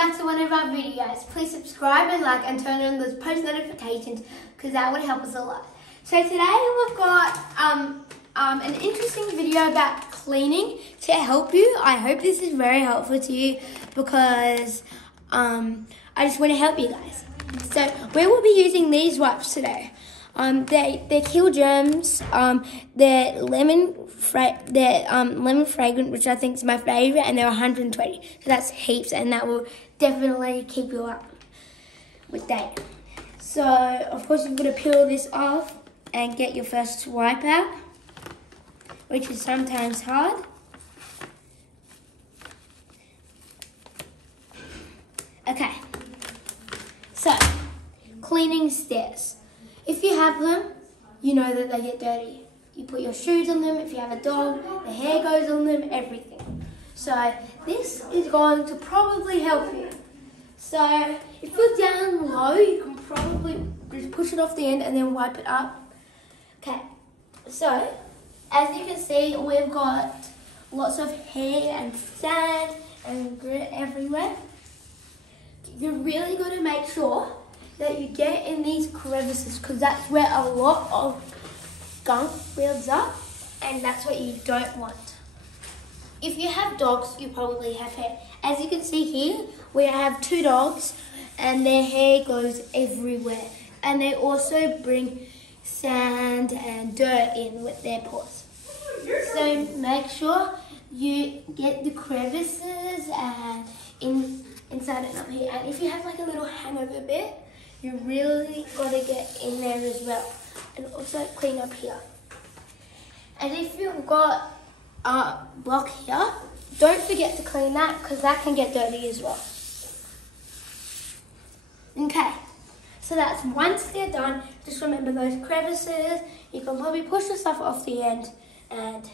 back to one of our videos. Please subscribe and like and turn on those post notifications because that would help us a lot. So today we've got an interesting video about cleaning to help you. I hope this is very helpful to you because I just want to help you guys. So we will be using these wipes today. They kill germs. They're lemon fragrant, which I think is my favorite, and they're 120. So that's heaps, and that will definitely keep you up with that. So of course you've got to peel this off and get your first wipe out, which is sometimes hard. Okay. So cleaning stairs. If you have them, you know that they get dirty. You put your shoes on them. If you have a dog, the hair goes on them, everything. So this is going to probably help you. So if you're down low, you can probably just push it off the end and then wipe it up. Okay, so as you can see, we've got lots of hair and sand and grit everywhere. You really got to make sure that you get in these crevices because that's where a lot of gunk builds up and that's what you don't want. If you have dogs, you probably have hair. As you can see here, we have 2 dogs and their hair goes everywhere. And they also bring sand and dirt in with their paws. So make sure you get the crevices and inside and up here. And if you have like a little hangover bit, you really got to get in there as well. And also clean up here. And if you've got a block here, don't forget to clean that because that can get dirty as well. Okay, so that's once they're done, just remember those crevices. You can probably push the stuff off the end and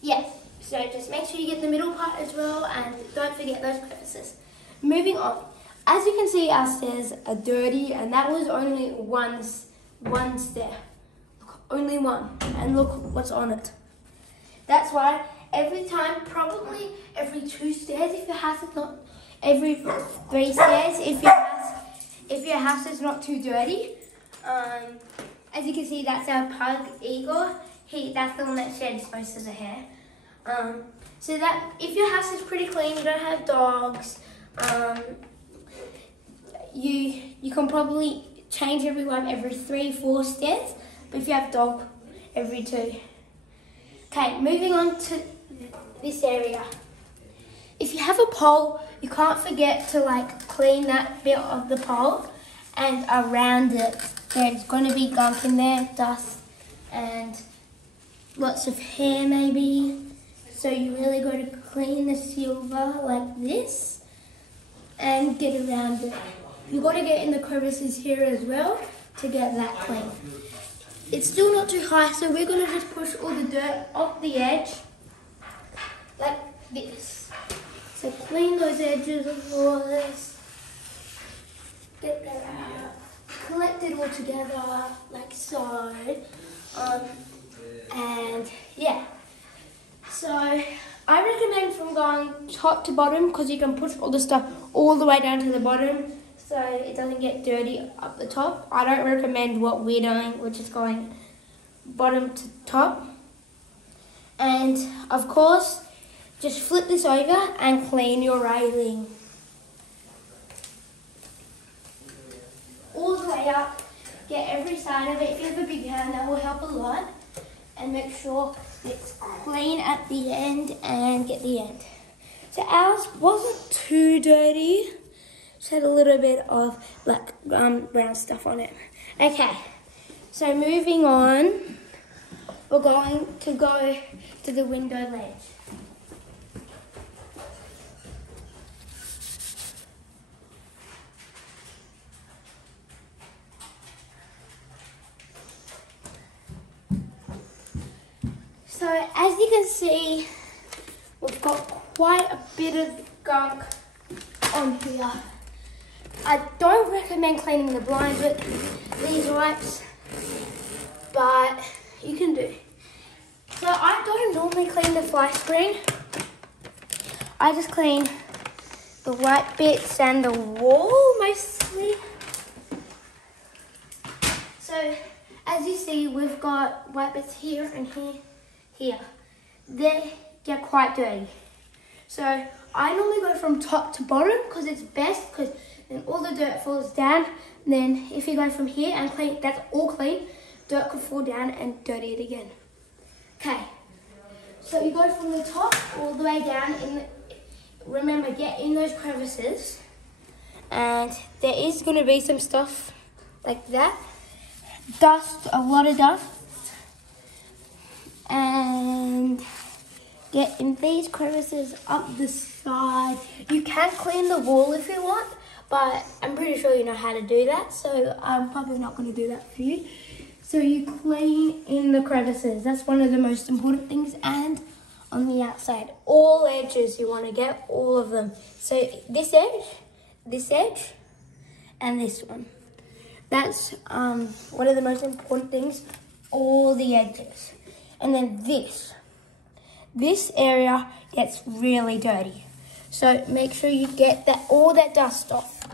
yeah. So just make sure you get the middle part as well and don't forget those crevices. Moving on. As you can see, our stairs are dirty and that was only one stair. Look, only one. And look what's on it. That's why every time, probably every 2 stairs, if your house is not, every 3 stairs, if your house is not too dirty. As you can see, that's our pug, Igor. That's the one that sheds most of the hair. So that if your house is pretty clean, you don't have dogs, you can probably change every wipe every 3-4 stairs, but if you have dog, every 2. Okay, moving on to this area. If you have a pole, you can't forget to like clean that bit of the pole and around it. There's going to be gunk in there, dust and lots of hair maybe. So you really got to clean the silver like this and get around it. You got to get in the crevices here as well to get that clean. It's still not too high, so we're going to just push all the dirt off the edge like this. So clean those edges of all this. Get that out. Collect it all together like so. And yeah. So I recommend from going top to bottom because you can push all the stuff all the way down to the bottom so it doesn't get dirty up the top. I don't recommend what we're doing, which is going bottom to top. And of course, just flip this over and clean your railing. All the way up, get every side of it. If you have a big hand, that will help a lot. And make sure it's clean at the end and get the end. So ours wasn't too dirty. Just had a little bit of black brown stuff on it. Okay, so moving on, we're going to go to the window ledge. So as you can see, we've got quite a bit of gunk on here. I don't recommend cleaning the blinds with these wipes, but you can do. So I don't normally clean the fly screen I just clean the white bits and the wall mostly. So as you see, we've got white bits here and here. They get quite dirty. So I normally go from top to bottom because it's best, because then all the dirt falls down. And then if you go from here and clean, that's all clean, dirt could fall down and dirty it again. Okay, so you go from the top all the way down. Remember, get in those crevices. And there is going to be some stuff like that. Dust, a lot of dust. And get in these crevices up the side. You can clean the wall if you want, but I'm pretty sure you know how to do that, so I'm probably not going to do that for you. So you clean in the crevices. That's one of the most important things. And on the outside, all edges, you want to get all of them. So this edge, and this one. That's one of the most important things, all the edges. And then this area gets really dirty. So make sure you get all that dust off.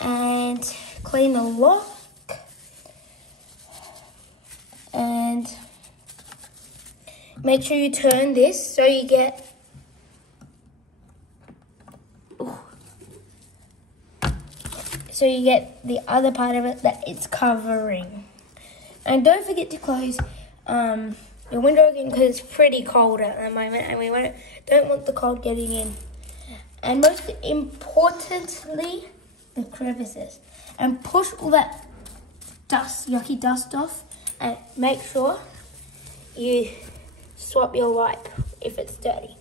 And clean the lock. And make sure you turn this so you get the other part of it that it's covering. And don't forget to close your window again, because it's pretty cold at the moment and we don't want the cold getting in. And most importantly, the crevices. And push all that dust, yucky dust off, and make sure you swap your wipe if it's dirty.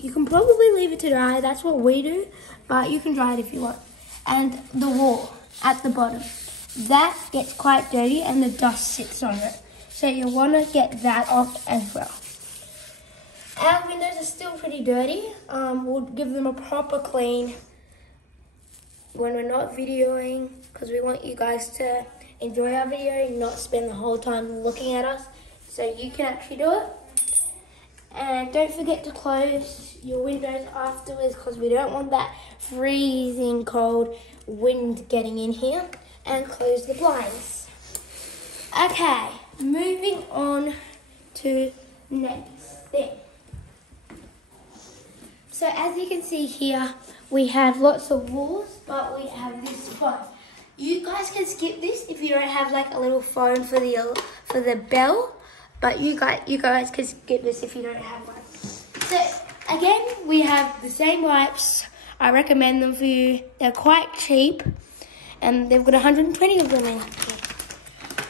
You can probably leave it to dry, that's what we do, but you can dry it if you want. And the wall at the bottom, that gets quite dirty and the dust sits on it. So you want to get that off as well. Our windows are still pretty dirty. We'll give them a proper clean when we're not videoing, because we want you guys to enjoy our video and not spend the whole time looking at us, so you can actually do it. And don't forget to close your windows afterwards, because we don't want that freezing cold wind getting in here. And close the blinds. Okay, moving on to next thing. So as you can see here, we have lots of walls, but we have this phone. You guys can skip this if you don't have like a little phone for the bell, but you guys can skip this if you don't have one. So again, we have the same wipes. I recommend them for you. They're quite cheap, and they've got 120 of them in here.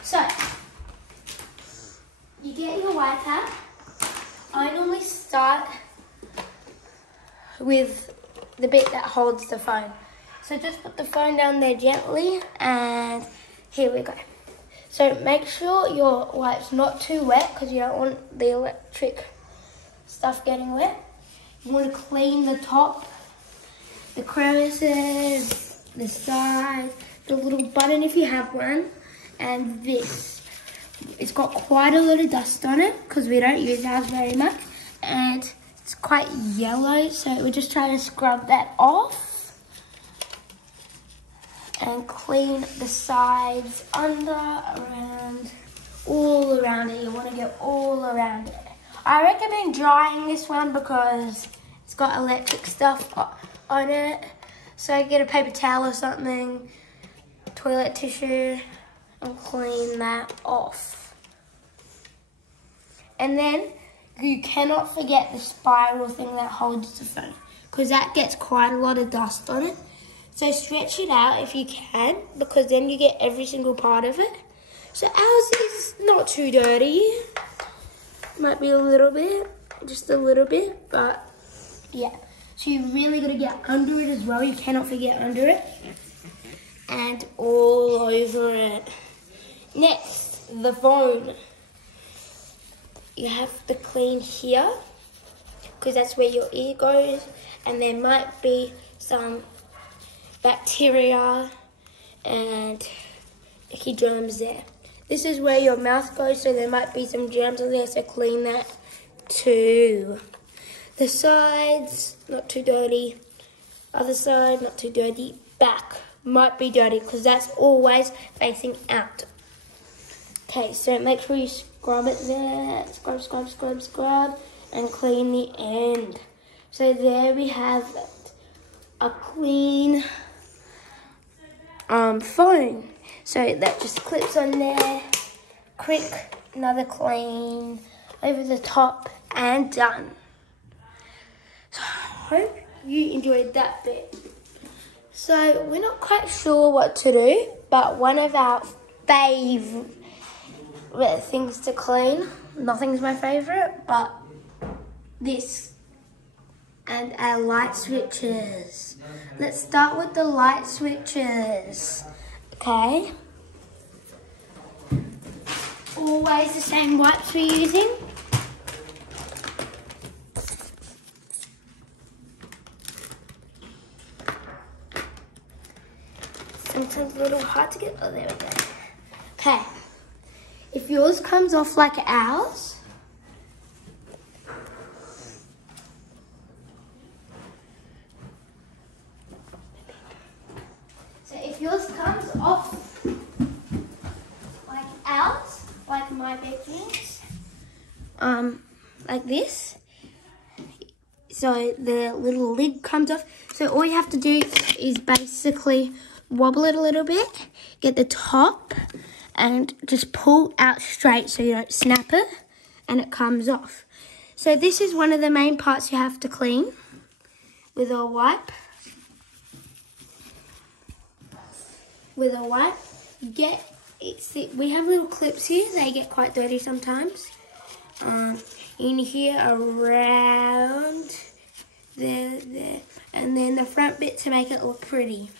So you get your wipe cap. I normally start with the bit that holds the phone. So just put the phone down there gently, and here we go. So make sure your wipe's not too wet, because you don't want the electric stuff getting wet. You want to clean the top, the crevices, the sides, the little button if you have one, and this. It's got quite a lot of dust on it because we don't use ours very much, and it's quite yellow, so we're just trying to scrub that off. And clean the sides, under, around, all around it. You want to get all around it. I recommend drying this one because it's got electric stuff on it. So get a paper towel or something, toilet tissue, and clean that off. And then you cannot forget the spiral thing that holds the phone, because that gets quite a lot of dust on it. So stretch it out if you can, because then you get every single part of it. So ours is not too dirty. Might be a little bit, just a little bit, but yeah. So you really got to get under it as well. You cannot forget under it. And all over it. Next, the phone. You have to clean here, because that's where your ear goes, and there might be some bacteria and icky germs there. This is where your mouth goes, so there might be some germs in there, so clean that to the sides, not too dirty. Other side, not too dirty. Back might be dirty because that's always facing out. Okay, so make sure you scrub it there. Scrub, scrub, scrub, scrub, and clean the end. So there we have it. A clean phone. So that just clips on there. Quick, another clean over the top, and done. So I hope you enjoyed that bit. So we're not quite sure what to do, but one of our favourite things to clean, nothing's my favourite, but this and our light switches. Let's start with the light switches. Okay. Always the same wipes we're using. Sometimes a little hard to get. Oh, there we go. Okay. If yours comes off like ours, if yours comes off like ours, like my bedrooms, like this, so the little lid comes off. So all you have to do is basically wobble it a little bit, get the top, and just pull out straight so you don't snap it, and it comes off. So this is one of the main parts you have to clean with a wipe. With a wipe, we have little clips here. They get quite dirty sometimes. In here, around there, and then the front bit to make it look pretty.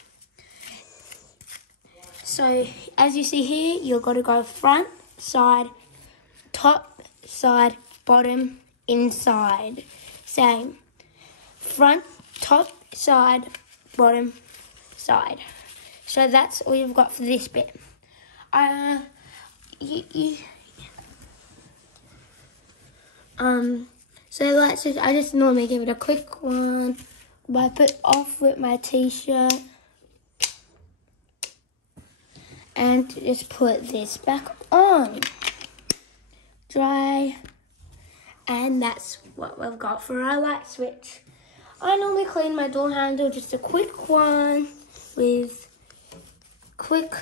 So as you see here, you've got to go front, side, top, side, bottom, inside. Same. Front, top, side, bottom, side. So that's all you've got for this bit. So like I just normally give it a quick one. Wipe it off with my t-shirt. And just put this back on. Dry. And that's what we've got for our light switch. I normally clean my door handle, just a quick one with quick,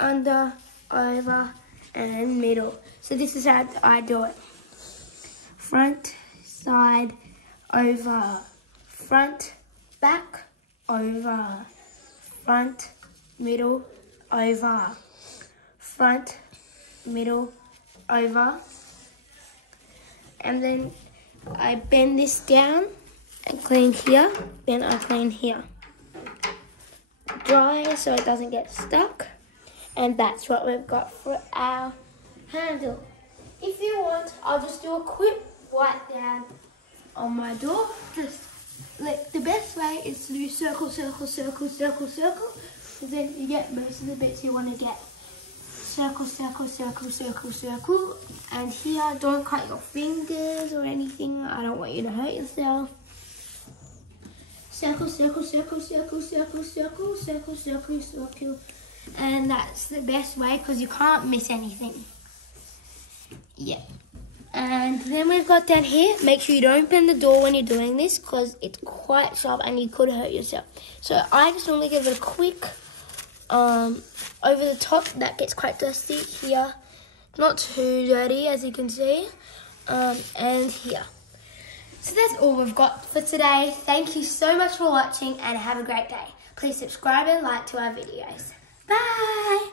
under, over, and middle. So this is how I do it. Front, side, over, front, back, over, front, middle, over, front, middle, over. And then I bend this down and clean here, then I clean here. Dry so it doesn't get stuck, and that's what we've got for our handle. If you want, I'll just do a quick wipe down on my door. Just like the best way is to do circle, circle, circle, circle, circle, because then you get most of the bits you want to get. Circle, circle, circle, circle, circle, and here don't cut your fingers or anything. I don't want you to hurt yourself. Circle, circle, circle, circle, circle, circle, circle, circle, circle. And that's the best way because you can't miss anything. Yeah. And then we've got down here, make sure you don't bend the door when you're doing this because it's quite sharp and you could hurt yourself. So I just normally give it a quick over the top. That gets quite dusty here. Not too dirty as you can see. And here. So that's all we've got for today. Thank you so much for watching and have a great day. Please subscribe and like to our videos. Bye!